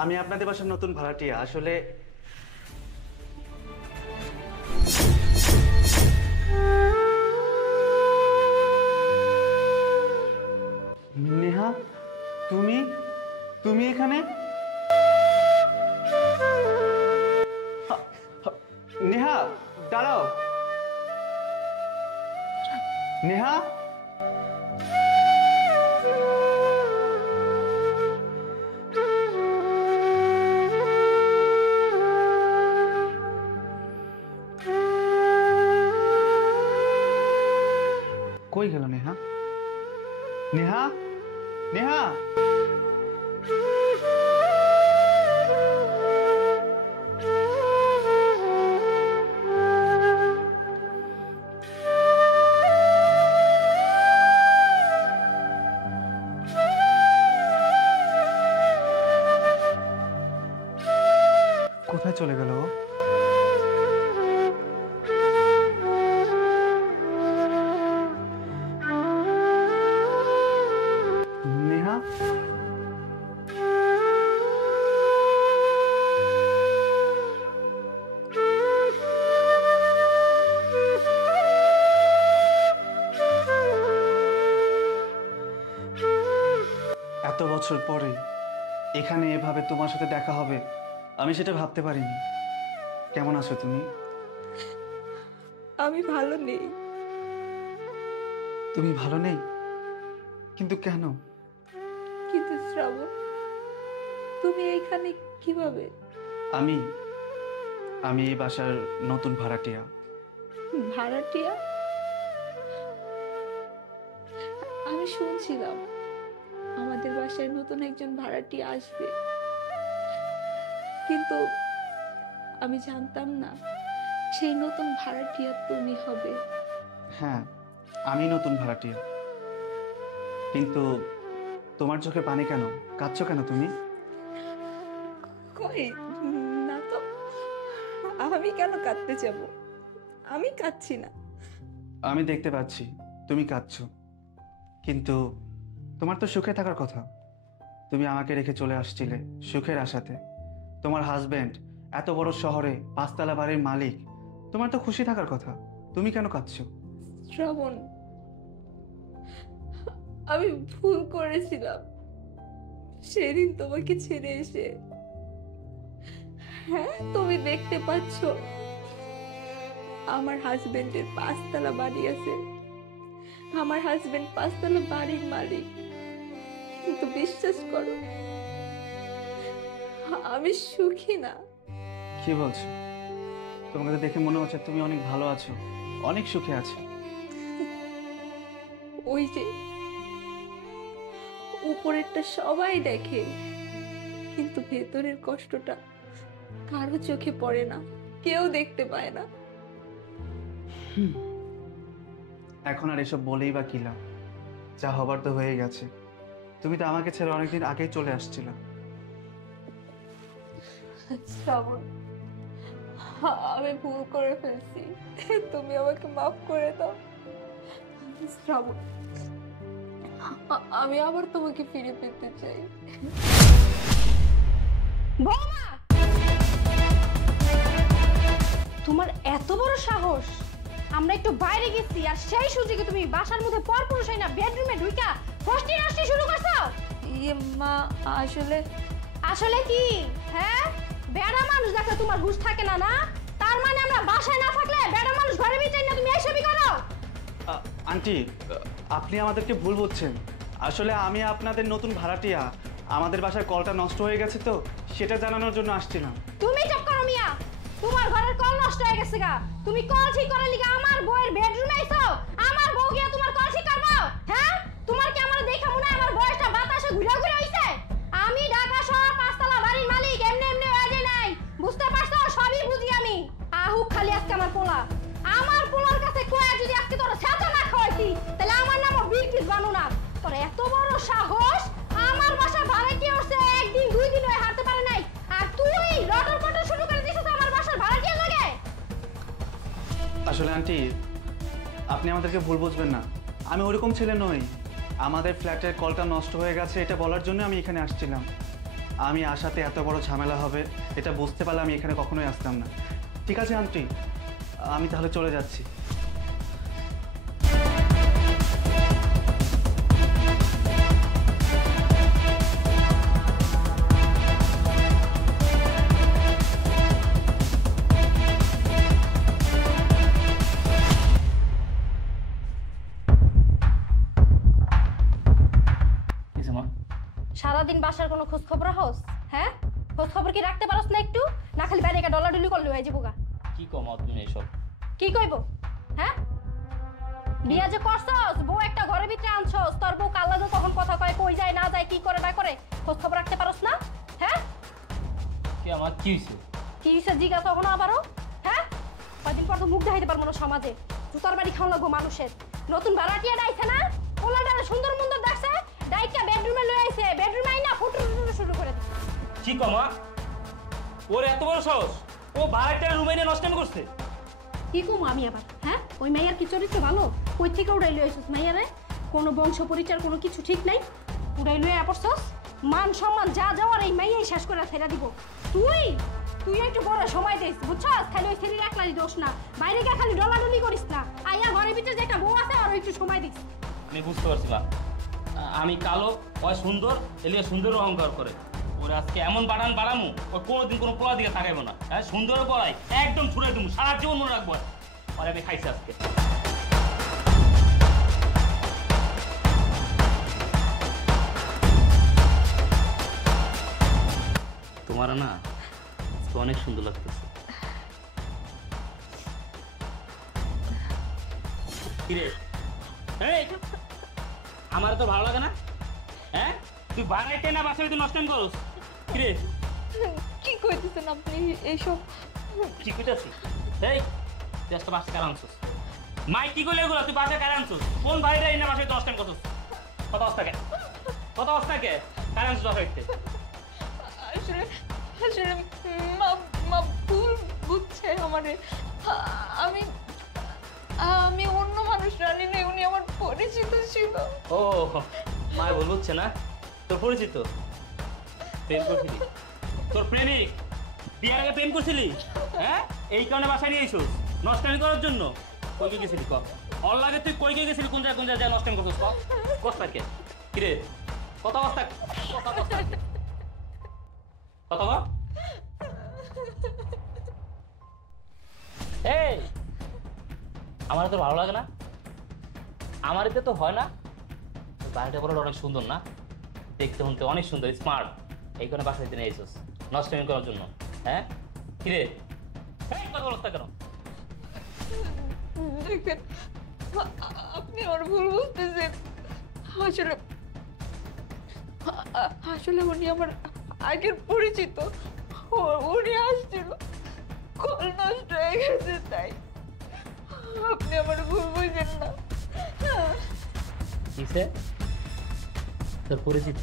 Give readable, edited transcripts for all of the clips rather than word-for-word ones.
আমি আপনাদের বাসার নতুন ভাড়াটিয়া। আসলে নেহা, তুমি তুমি এখানে? নেহা, দাঁড়াও। নেহা, কই গেল নেহা? নেহা, নেহা, কোথায় চলে গেল ও? নেহা, এত বছর পরে এখানে এভাবে তোমার সাথে দেখা হবে আমি সেটা ভাবতে পারিনি। কেমন আছো তুমি? আমি ভালো নেই। তুমি ভালো নেই? কিন্তু কেন? কিন্তু শ্রাবণ, তুমি এইখানে কিভাবে? আমি আমি এই বাসার নতুন ভাড়াটিয়া। ভাড়াটিয়া? আমি শুনছিলাম আমাদের বাসায় নতুন একজন ভাড়াটিয়া আসবে, কিন্তু আমি জানতাম না সেই নতুন ভাড়াটিয়া তুমি হবে। হ্যাঁ, আমি নতুন ভাড়াটিয়া। কিন্তু তোমার চোখে পানি কেন? কাঁদছো কেন তুমি? কই না তো, আমি কেন কাঁদতে যাব? আমি কাঁদছি না। আমি দেখতে পাচ্ছি তুমি কাঁদছো, কিন্তু তোমার তো সুখে থাকার কথা। তুমি আমাকে রেখে চলে আসছিলে সুখের আশাতে। তোমার হাজবেন্ড এত বড় শহরে 5 তলা বাড়ির মালিক। তোমার তো খুশি থাকার কথা। তুমি কেন কাঁদছো? শ্রাবণ, আমি ভুল করেছিলাম সেদিন তোমাকে ছেড়ে এসে। হ্যাঁ, তুমি দেখতে পাচ্ছ আমার হাজবেন্ডের 5 তলা বাড়ি আছে, আমার হাজবেন্ড 5 তলা বাড়ির মালিক, কিন্তু বিশ্বাস করো আমি সুখী না। কি বলছো? তোমাকে তো দেখে মনে হচ্ছে তুমি অনেক ভালো আছো, অনেক সুখে আছো। ওই যে উপরেরটা সবাই দেখে, কিন্তু ভেতরের কষ্টটা কারো চোখে পড়ে না, কেউ দেখতে পায় না। এখন আর এসব বলেই বা কি লাভ? যা হবার তো হয়ে গেছে। তুমি তো আমাকে ছেড়ে অনেকদিন আগেই চলে আসছিলা। শ্রাবণ, আমি ভুল করে ফেলছি, তুমি আমাকে মাফ করে দাও। শ্রাবণ, আমি আবার তোমাকে ফিরে পেতে চাই। বৌমা, তোমার এত বড় সাহস! আমরা একটু বাইরে গেছি আর সেই সুযোগে তুমি বাসার মধ্যে পরপুরুষ হই না বেডরুমে ঢুইকা ফষ্টি নষ্টি শুরু করছো। মা, আসলে আসলে কি? হ্যাঁ, বেড়া মানুষ দেখলে তোমার হুঁশ থাকে না, না? তার মানে আমরা বাসায় না থাকলে বেড়া মানুষ ঘরে ভিতরে না তুমি এইসবই করো? আন্টি, আপনি আমাদেরকে ভুল বুঝছেন। আসলে আমি আপনাদের নতুন ভাড়াটিয়া। আমাদের বাসার কলটা নষ্ট হয়ে গেছে, তো সেটা জানানোর জন্য আসছিলাম। তুমি চুপ করো মিয়া। তোমার ঘরের কল নষ্ট হয়ে গেছে গা। তুমি কল ঠিক করার লিগা আমার বউয়ের বেডরুমে আইছো? আমার বউ গিয়া তোমার কল ঠিক করবো? হ্যাঁ, তোমার কি আমার দেখা মনে হয় আমার বয়সটা বাতাসে ঘুরে ঘুরে হইছে? আমি ঢাকা শহর 5 তলা বাড়ির মালিক, এমনি এমনি হয়ে যায় নাই। বুঝতে পারছো? সবই বুঝি আমি। আহুক খালি আজকে আমার পোলা। আমার পোলার কাছে কয়ে যদি আজকে তোর ছাতা না খাওয়াইছি, তাহলে আমার নামও বিগড়িস বানো না। তোর এত বড় সাহস! আমার বাসা ভাড়া কি হচ্ছে? একদিন দুই দিন হয়ে হাঁটতে পারে নাই, আর তুই লটর পটর শুরু করে দিছিস আমার বাসার ভাড়া কি লাগে? আসলে আন্টি, আপনি আমাদেরকে ভুল বুঝবেন না। আমি ওরকম ছেলে নই। আমাদের ফ্ল্যাটের কলটা নষ্ট হয়ে গেছে এটা বলার জন্য আমি এখানে আসছিলাম। আমি আসাতে এত বড় ঝামেলা হবে এটা বুঝতে পারলে আমি এখানে কখনোই আসতাম না। ঠিক আছে আন্টি, আমি তাহলে চলে যাচ্ছি। সারাদিন বাসার কোনো খোঁজ খবর রাখোস? হ্যাঁ, খোঁজ খবর কি রাখতে পারোস না একটু? না খালি বাইরে ডলাডুলি করলে হয়ে যাবো গা। কি কম তুমি এসব? কি কইব? হ্যাঁ, বিয়া যে করছস, বউ একটা ঘরের ভিতরে আনছস, তোর বউ কাল লাগে কখন কথা কয়, কই যায় না যায়, কি করে না করে, খোঁজ খবর রাখতে পারোস না? হ্যাঁ, কি আমার কি হইছে? কি হইছে জিজ্ঞাসা কখনো আবারও? হ্যাঁ, কয়দিন পর তো মুখ দেখাইতে পারবো না সমাজে, জুতার বাড়ি খাওয়া লাগবো মানুষের। নতুন ভাড়াটিয়া ডাইছে না, ওলাটারে সুন্দর মুন্দর দেখছে, ডাইকা বেডরুমে লয়ে আইছে, বেডরুমে আইনা ফুটু শুরু করে দিছে। কি কমা? ওর এত বড় সাহস, ও ভাড়াটা রুমে নিয়ে নষ্ট করছে। কি কমু আমি আবার? হ্যাঁ, ওই মাইয়ার কি চরিত্র ভালো? কই থেকে উড়াই লয়ে আইছস মাইয়ারে? কোনো বংশ পরিচয় কোনো কিছু ঠিক নাই, উড়াই লয়ে পড়ছস। মান সম্মান যা যাওয়ার এই মাইয়াই শেষ করে ফেরা দিব। তুই তুই একটু বড় সময় দিস, বুঝছস? খালি ওই ছেলের একলাই দোষ না, বাইরে গিয়ে খালি ডলাডলি করিস না। আইয়া ঘরের ভিতরে যে একটা বউ আছে আর একটু সময় দিস। আমি বুঝতে পারছি না, আমি কালো, ওই সুন্দর, এলিয়া সুন্দর অহংকার করে। ওরা আজকে এমন বাড়ামু, ও কোনোদিন কোনো পোলা দিকে তাকাইবো না। হ্যাঁ, সুন্দর পড়াই একদম ছুড়ে দেবো, সারা জীবন মনে রাখবো। আর আমি খাইছি আজকে। তোমার না অনেক সুন্দর লাগতেছে। কিরে, আমার তো ভালো লাগে না? হ্যাঁ, তুই বাড়াইতে না বাসায় তুই নষ্ট করস। কিরে, কি কইতেছেন আপনি এইসব? কি কইতাছি? এই তুই আজকে বাসায় কার আনছিস? মাই কি করলে এগুলো? তুই বাসায় কার আনছিস? কোন ভাইটা এই না বাসায় নষ্ট করছিস? কত অবস্থাকে কত অবস্থাকে কার আনছিস বাসাইতে? আসলে আসলে মা মা ভুল বুঝছে আমারে। আমি আমি অন্য মানুষ জানি না, উনি আমার পরিচিত ছিল। ও মা ভুল বুঝছে না? তোর পরিচিত? প্রেম করছিলি? তোর প্রেমিক বিয়ার আগে প্রেম করছিলি? হ্যাঁ, এই কারণে বাসায় নিয়ে এসোস নষ্টামি করার জন্য? কই গেছিলি ক? ওর লাগে তুই কই গেছিলি? কোন জায়গায় যা নষ্টামি করছিস ক? কস্তাকে কিরে, কত অবস্থা, কত ক? এই আমার তো ভালো লাগে না? আমার এতে তো হয় না। বাড়িটা বড় অনেক সুন্দর না? দেখতে শুনতে অনেক সুন্দর, স্মার্ট। এই কারণে বাসায় নিয়ে এসোস নষ্টামি করার জন্য? হ্যাঁ, কিরে কত অবস্থা কেন? দেখেন, আপনি আমার ভুল বুঝতেছেন। আসলে আসলে উনি আমার আগের পরিচিত। উনি আসছিল, কল নষ্ট হয়ে গেছে, তাই আপনি আমার ভুল বুঝেন না। কিসে? তোর পরিচিত?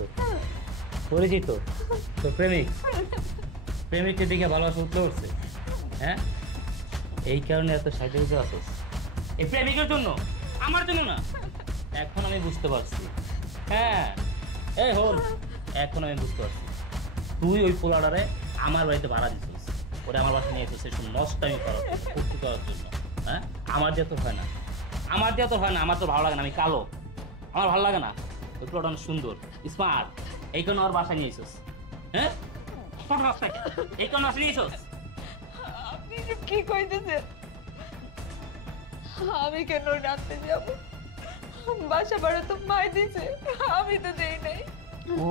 পরিচিত তোর প্রেমিক? প্রেমিককে দেখে ভালোবাসা উঠলে উঠছে? হ্যাঁ, এই কারণে এত সাহায্য করতে আসিস এই প্রেমিকের জন্য, আমার জন্য না? এখন আমি বুঝতে পারছি। হ্যাঁ, এই হল, এখন আমি বুঝতে পারছি। তুই ওই পোলাডারে আমার বাড়িতে ভাড়া দিছিস, ওরে আমার বাসা নিয়ে এসেছিস নষ্টামি করার জন্য, ফুর্তি করার জন্য। হ্যাঁ, আমার দিয়ে তো হয় না, আমার দিয়ে তো হয় না। আমার তো ভালো লাগে না, আমি কালো, আমার ভালো লাগে না। ওই পোলাটা অনেক সুন্দর, স্মার্ট, এই কারণে আমার বাসা নিয়ে এসেছিস। হ্যাঁ, এই কারণে বাসা নিয়ে এসেছিস। আপনি সব কি কইতেছেন? আমি কেন রাতে যাব? বাসা ভাড়া তো মাই দিছে, আমি তো দেই নাই। ও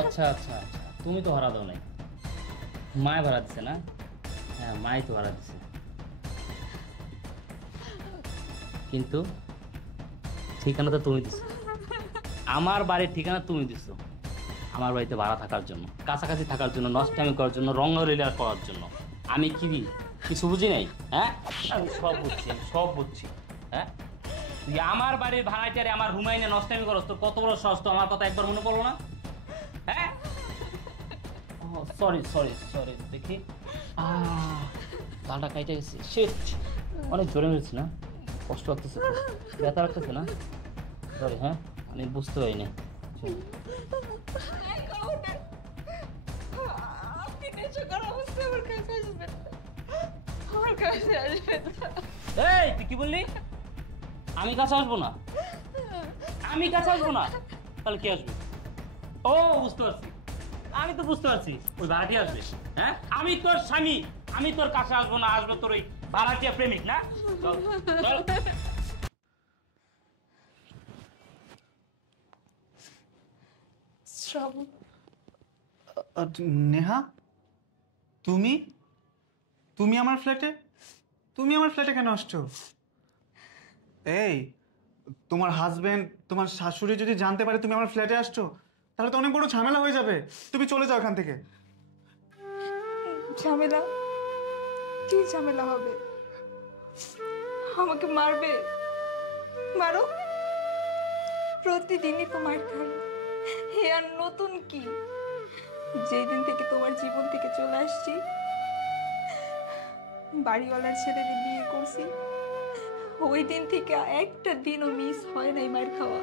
আচ্ছা আচ্ছা আচ্ছা, তুমি তো ভাড়া দাও নাই, মায় ভাড়া দিছে না? হ্যাঁ, মাই তো ভাড়া দিছে, কিন্তু ঠিকানা তো তুমি দিছো। আমার বাড়ির ঠিকানা তুমি দিছো আমার বাড়িতে ভাড়া থাকার জন্য, কাছাকাছি থাকার জন্য, নষ্টামি করার জন্য, রঙলীলা করার জন্য। আমি কি কিছু বুঝি নাই? হ্যাঁ, আমি সব বুঝছি, আমি সব বুঝছি। হ্যাঁ, তুই আমার বাড়ির ভাড়াটারে আমার রুমাই নিয়ে নষ্টামি করস, তোর কত বড় সাহস? তো আমার কথা একবার মনে পড়লো না? হ্যাঁ, সরি সরি সরি, দেখি গালটা কাইটে গেছে, শিট, অনেক জোরে মেরেছি না? কষ্ট লাগতেছে, ব্যথা লাগতেছে না? সরি। হ্যাঁ, আমি বুঝতে পারি না। কাছে আসবে না। এই তুই কি বললি? আমি কাছে আসবো না? আমি কাছে আসবো না? তাহলে কি আসবে? ও বুঝতে পারছি, আমি তো বুঝতে পারছি ওই ভাড়াটিয়া আসবে। হ্যাঁ, আমি তোর স্বামী, আমি তোর কাছে আসবো না, আসবে তোর ওই ভাড়াটিয়া প্রেমিক না? চল, চল। শ্রাবণ, নেহা, তুমি তুমি আমার ফ্ল্যাটে? তুমি আমার ফ্ল্যাটে কেন আসছো? এই, তোমার হাজবেন্ড, তোমার শাশুড়ি যদি জানতে পারে তুমি আমার ফ্ল্যাটে আসছো, তাহলে তো অনেক বড় ঝামেলা হয়ে যাবে। তুমি চলে যাও এখান থেকে। ঝামেলা? কি ঝামেলা হবে? আমাকে মারবে? মারো, প্রতিদিনই তো মার খাই। হে আর নতুন কি? যেই দিন থেকে তোমার জীবন থেকে চলে আসছি, বাড়িওয়ালার ছেলেরে বিয়ে করছি, ওই দিন থেকে একটা দিনও মিস হয় নাই মার খাওয়া।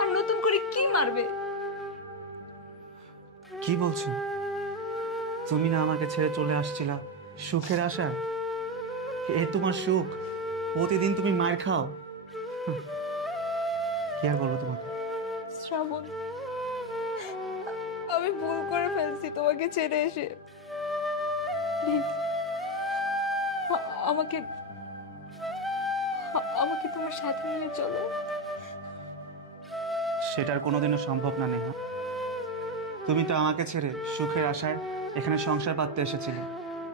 আর নতুন করে কি মারবে? কি বলছো? তুমি না আমাকে ছেড়ে চলে আসছিলা সুখের আশায়? এ তোমার সুখ? প্রতিদিন তুমি মার খাও? কি আর বলবো তোমাকে? শ্রাবণ, আমি ভুল করে ফেলছি তোমাকে ছেড়ে এসে। Please, আমাকে আমাকে তোমার সাথে নিয়ে চলো। সেটার কোনোদিনও সম্ভব না নেহা। তুমি তো আমাকে ছেড়ে সুখের আশায় এখানে সংসার পাততে এসেছিলে।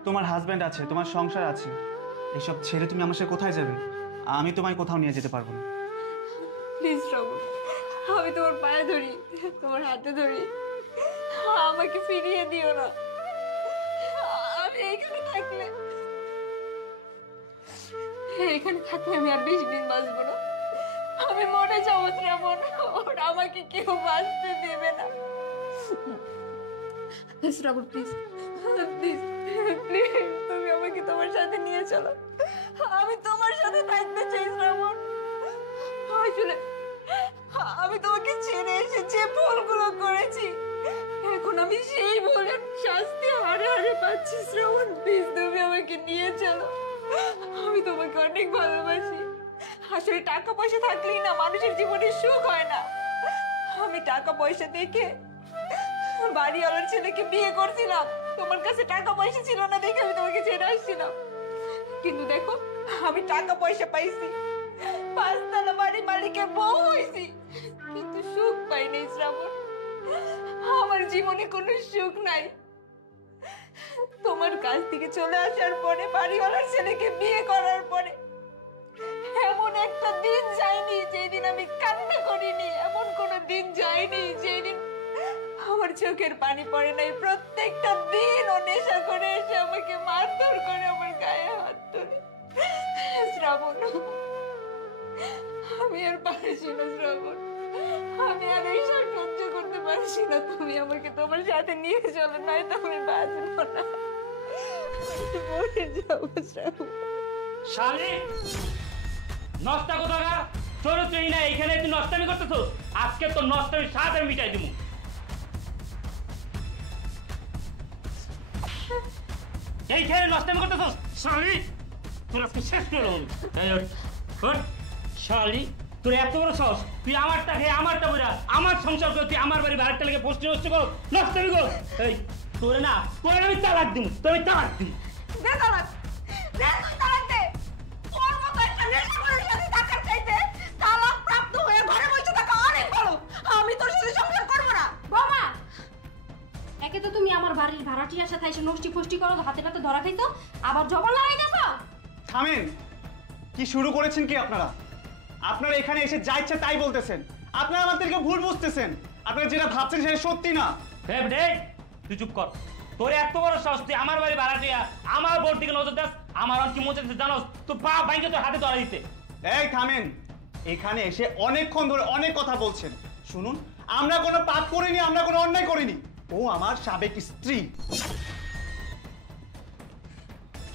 তোমার হাজবেন্ড আছে, তোমার সংসার আছে, এসব ছেড়ে তুমি আমার সাথে কোথায় যাবে? আমি তোমায় কোথাও নিয়ে যেতে পারবো না। প্লিজ শ্রাবণ, আমি তোমার পায়ে ধরি, তোমার হাতে ধরি, আমাকে ফিরিয়ে দিও না। আমি এখানে থাকলে আমি আর বেশি দিন বাঁচবো না। আমি মরে যাবো শ্রাবণ, ওরা আমাকে কেউ বাঁচতে দেবে না। শ্রাবণ প্লিজ, প্লিজ, প্লিজ, তুমি আমাকে তোমার সাথে নিয়ে চলো। আমি তোমার সাথে থাকতে চাই শ্রাবণ। আসলে আমি তোমাকে ছেড়ে এসে যে ভুলগুলো করেছি, এখন আমি সেই ভুলের শাস্তি হারে হারে পাচ্ছি। শ্রাবণ প্লিজ, তুমি আমাকে নিয়ে চলো। আমি তোমাকে অনেক ভালোবাসি। আসলে টাকা পয়সা থাকলেই না মানুষের জীবনে সুখ হয় না। আমি টাকা পয়সা দেখে বাড়িওয়ালার ছেলেকে বিয়ে করছিলাম, তোমার কাছে টাকা পয়সা ছিল না দেখে আমি তোমাকে ছেড়ে আসছিলাম। কিন্তু দেখো, আমি টাকা পয়সা পাইছি, 5 তলা বাড়ি মালিকের বউ হয়েছি, কিন্তু সুখ পাইনি শ্রাবণ। আমার জীবনে কোনো সুখ নাই। তোমার কাছ থেকে চলে আসার পরে, বাড়িওয়ালার ছেলেকে বিয়ে করার পরে এমন একটা দিন যায়নি যেদিন আমি কান্না করিনি। এমন কোনো দিন যায়নি যেদিন আমার চোখের পানি পড়ে নাই। প্রত্যেকটা দিন ও নেশা করে এসে আমাকে মারধর করে, আমার গায়ে হাত তোলে। শ্রাবণ, আমি আর পারছি না শ্রাবণ, আমি আর এইসব সহ্য করতে পারছি না। তুমি আমাকে তোমার সাথে নিয়ে চলো, নয়তো আমি বাঁচবো না, মরে যাবো শ্রাবণ। শালি নষ্টা কোথাকার, চোরচুরি না, এখানে তুই নষ্টামি করতেছো। আজকে তোর নষ্টামি সাথে আমি মিটাই দিব। এইখানে নষ্টামি করতেছো শালি, তোর আজকে শেষ করে দেবো। এই ওঠ, ওঠ। শালি, তোর এত বড় সাহস, তুই আমারটা খেয়ে আমারটা বইরা আমার সংসার করে তুই আমার বাড়ি ভাড়াটা লেগে পোস্টে নষ্ট কর, নষ্টামি কর। এই তোরে না, তোরে আমি তালাক দিব, তোরে তালাক দিব। দে তালাক, দে তুই তালাক দে। ওর মতো একটা নেশাখোরের সাথে থাকার চাইতে তালাক প্রাপ্ত হয়ে ঘরে বসে থাকা অনেক ভালো। আমি তোর সাথে সংসার করবো না। বাবা, একে তো তুমি আমার বাড়ির ভাড়াটিয়ার সাথে এসে নষ্টি ফষ্টি করো, হাতে পাতে ধরা খাইতো, আবার জবর লড়াই গেছো। থামেন, কি শুরু করেছেন কি আপনারা? আপনারা এখানে এসে যা ইচ্ছা তাই বলতেছেন। আপনারা আমাদেরকে ভুল বুঝতেছেন। আপনারা যেটা ভাবছেন সেটা সত্যি না। তুই চুপ কর। তোর এত বড় সাহস, তুই আমার বাড়ি ভাড়া দিয়া আমার বোর্ড দিকে নজর দাস, আমার অন কি মজা দিতে জানোস? তুই পা ভাঙকে তোর হাতে ধরা দিতে। এই থামেন, এখানে এসে অনেকক্ষণ ধরে অনেক কথা বলছেন। শুনুন, আমরা কোনো পাপ করিনি, আমরা কোনো অন্যায় করিনি। ও আমার সাবেক স্ত্রী।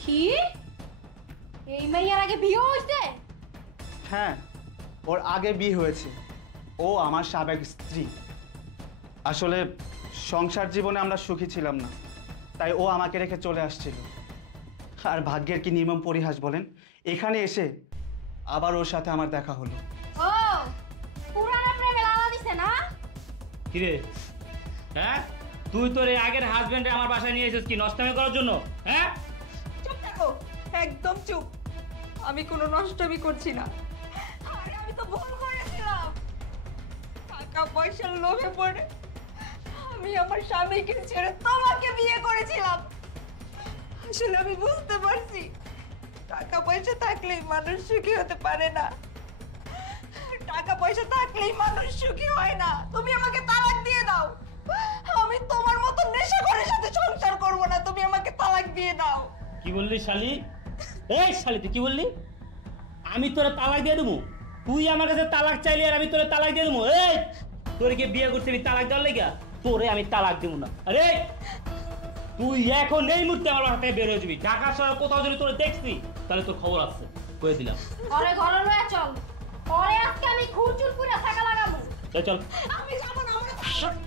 কি? এই মেয়ের আগে বিয়ে হয়েছে? হ্যাঁ, ওর আগে বিয়ে হয়েছে। ও আমার সাবেক স্ত্রী। আসলে সংসার জীবনে আমরা সুখী ছিলাম না, তাই ও আমাকে রেখে চলে আসছিল। আর ভাগ্যের কি নির্মম পরিহাস বলেন, এখানে এসে আবার ওর সাথে আমার দেখা হলো। ও পুরানা প্রেমে লালা দিছে না? কিরে, হ্যাঁ তুই তোর এই আগের হাজবেন্ডে আমার বাসায় নিয়ে এসেছিস কি নষ্টামি করার জন্য? হ্যাঁ চুপ থাকো, একদম চুপ। আমি কোনো নষ্টমি করছি না। আরে আমি তো ভুল করেছিলাম। টাকা পয়সার লোভে পড়ে আমি আমার স্বামীকে ছেড়ে তোমাকে বিয়ে করেছিলাম। আসলে আমি বুঝতে পারছি টাকা পয়সা থাকলেই মানুষ সুখী হতে পারে না, টাকা পয়সা থাকলেই মানুষ সুখী হয় না। তুমি আমাকে তালাক দিয়ে দাও, আমি তোমার মতো নেশাখোরের সাথে সংসার করব না। তুমি আমাকে তালাক দিয়ে দাও। কি বললি শালি? এই শালি তুই কি বললি? আমি তোরে তালাক দিয়ে দেবো? তুই আমার কাছে তালাক চাইলি আর আমি তোরে তালাক দিয়ে দেবো? এই তোরে কি বিয়ে করছিস আমি তালাক দেওয়ার লেগা? তোরে আমি তালাক দেবো না। আরে তুই এখন এই মুহূর্তে আমার বাসা থেকে বের হয়ে যাবি। ঢাকা শহরে কোথাও যদি তোরে দেখছি তাহলে তোর খবর আছে, কয়ে দিলাম। ঘরে ঘরে লয়ে চল, পরে আজকে আমি খুরচুর পুরা থাকা লাগাবো। চল আমি যাব না। চলো।